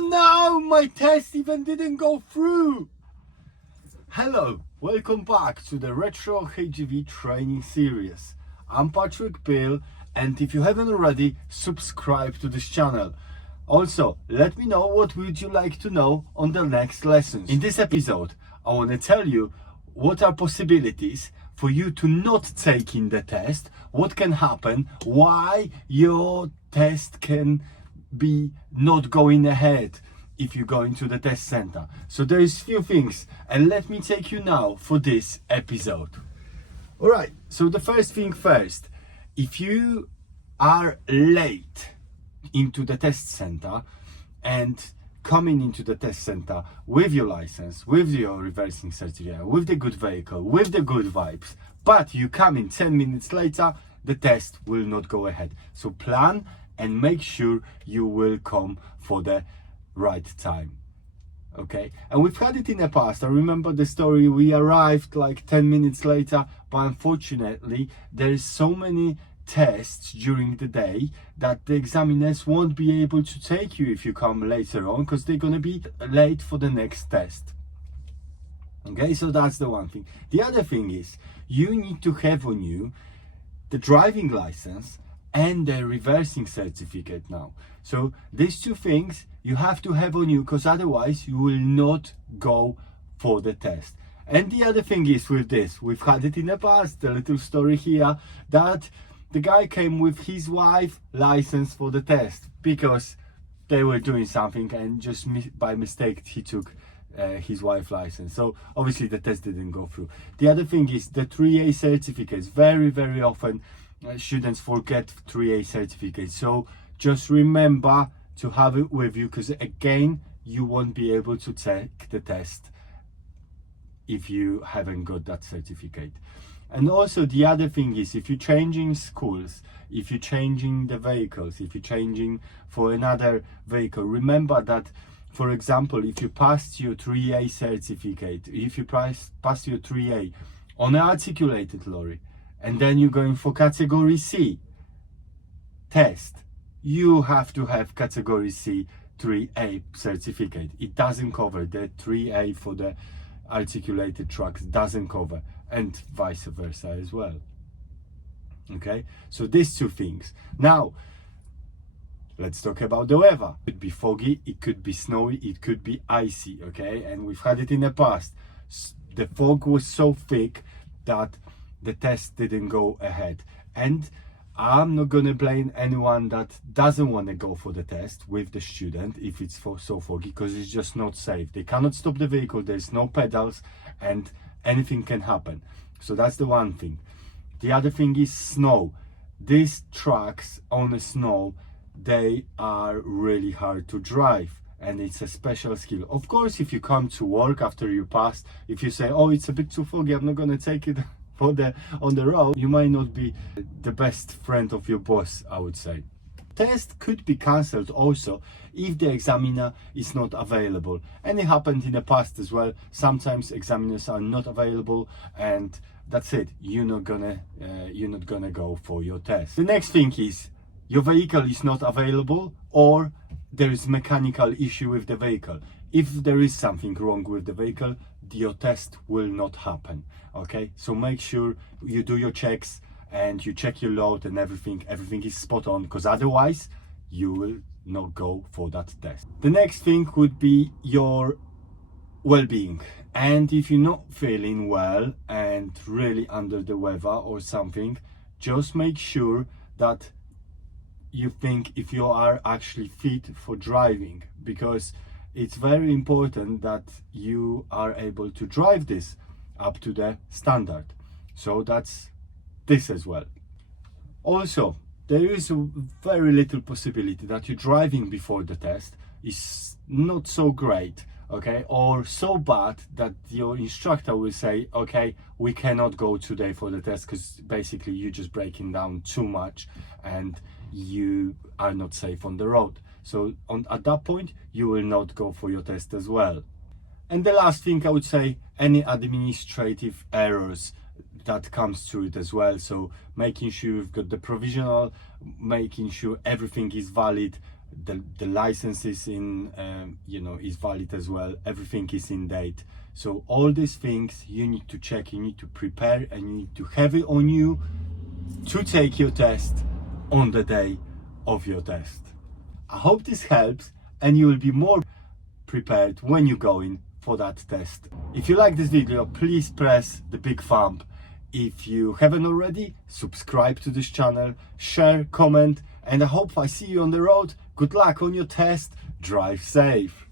Oh no, my test even didn't go through. Hello, welcome back to the Retro HGV training series. I'm Patrick Bill, and if you haven't already, subscribe to this channel. Also, let me know what would you like to know on the next lessons. In this episode, I want to tell you what are possibilities for you to not take in the test, what can happen, why your test can be not going ahead if you go into the test center. So there is few things, and let me take you now for this episode. All right, so the first thing first, if you are late into the test center and coming into the test center with your license, with your reversing certificate, with the good vehicle, with the good vibes, but you come in 10 minutes later, the test will not go ahead. So plan and make sure you will come for the right time. Okay, and we've had it in the past. I remember the story, we arrived like 10 minutes later, but unfortunately there is so many tests during the day that the examiners won't be able to take you if you come later on, because they're going to be late for the next test. Okay, so that's the one thing. The other thing is you need to have on you the driving license and the reversing certificate now. So these two things you have to have on you, because otherwise you will not go for the test. And the other thing is with this, we've had it in the past, a little story here, that the guy came with his wife license for the test because they were doing something, and just by mistake he took his wife license. So obviously the test didn't go through. The other thing is the 3A certificates. Very often students forget 3A certificates. So just remember to have it with you, because again, you won't be able to take the test if you haven't got that certificate. And also the other thing is, if you're changing schools, if you're changing the vehicles, if you're changing for another vehicle, remember that, for example, if you passed your 3A certificate, if you pass your 3A on an articulated lorry, and then you're going for category C test, you have to have category C 3A certificate. It doesn't cover the 3A for the articulated trucks, doesn't cover, and vice versa as well. Okay, so these two things. Now let's talk about the weather. It could be foggy, it could be snowy, it could be icy. Okay, and we've had it in the past. The fog was so thick that the test didn't go ahead, and I'm not gonna blame anyone that doesn't want to go for the test with the student if it's so foggy, because it's just not safe. They cannot stop the vehicle, there's no pedals, and anything can happen. So that's the one thing. The other thing is snow. These trucks on the snow, they are really hard to drive, and it's a special skill. Of course, if you come to work after you pass, if you say, oh, it's a bit too foggy, I'm not gonna take it on the road, you might not be the best friend of your boss, I would say. Test could be cancelled also if the examiner is not available, and it happened in the past as well. Sometimes examiners are not available, and that's it, you're not gonna go for your test. The next thing is your vehicle is not available, or there is mechanical issue with the vehicle. If there is something wrong with the vehicle, your test will not happen. Okay, so make sure you do your checks and you check your load and everything is spot on, because otherwise you will not go for that test. The next thing would be your well-being, and if you're not feeling well and really under the weather or something, just make sure that you think if you are actually fit for driving, because it's very important that you are able to drive this up to the standard. So that's this as well. Also, there is a very little possibility that your driving before the test is not so great, okay, or so bad that your instructor will say, okay, we cannot go today for the test, because basically you're just breaking down too much and you are not safe on the road. So at that point, you will not go for your test as well. And the last thing I would say, any administrative errors that comes to it as well. So making sure you've got the provisional, making sure everything is valid, the license is in is valid as well, everything is in date. So all these things you need to check, you need to prepare, and you need to have it on you to take your test on the day of your test. I hope this helps and you will be more prepared when you're going for that test. If you like this video, please press the big thumb. If you haven't already, subscribe to this channel, share, comment, and I hope I see you on the road. Good luck on your test, drive safe.